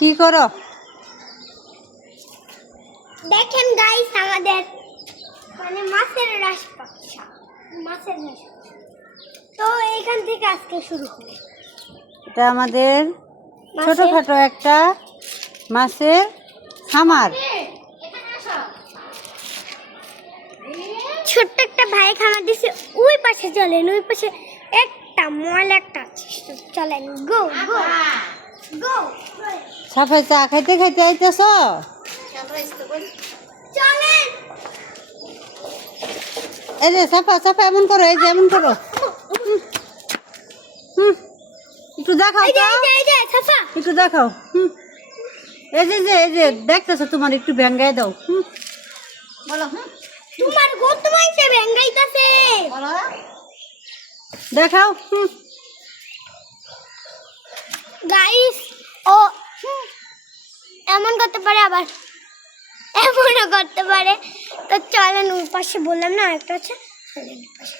কি করো? দেখেন গাইস আমাদের মানে মাছের রাস পাচ্ছা মাছের রাস তো এখান থেকে আজকে শুরু হবে। এটা আমাদের ছোটখাটো একটা মাছের খামার। ছোট্ট একটা ভাই খামার দিছে, ওই পাশে চলেন, ওই পাশে একটা ময়লা একটা আছে, চলেন গো গো গো। সাফাই চা খাইতে খাইতে আইতেছ? চলেন এই যে সাফা সাফা এমন করো, এই যে এমন করো। একটু দেখাও এই যে তো, এই যে সাফা একটু দেখাও। এই যে দেখতেছো, তোমার একটু ভেঙ্গাই দাও। বলো। তোমার গো তোমার সে ভেঙ্গাইতাছে দেখাও। গাইস ও এমন করতে পারে, আবার এমনও করতে পারে। তো চলেন ওই পাশে, বললাম না একটা আছে, চলেন ওই পাশে।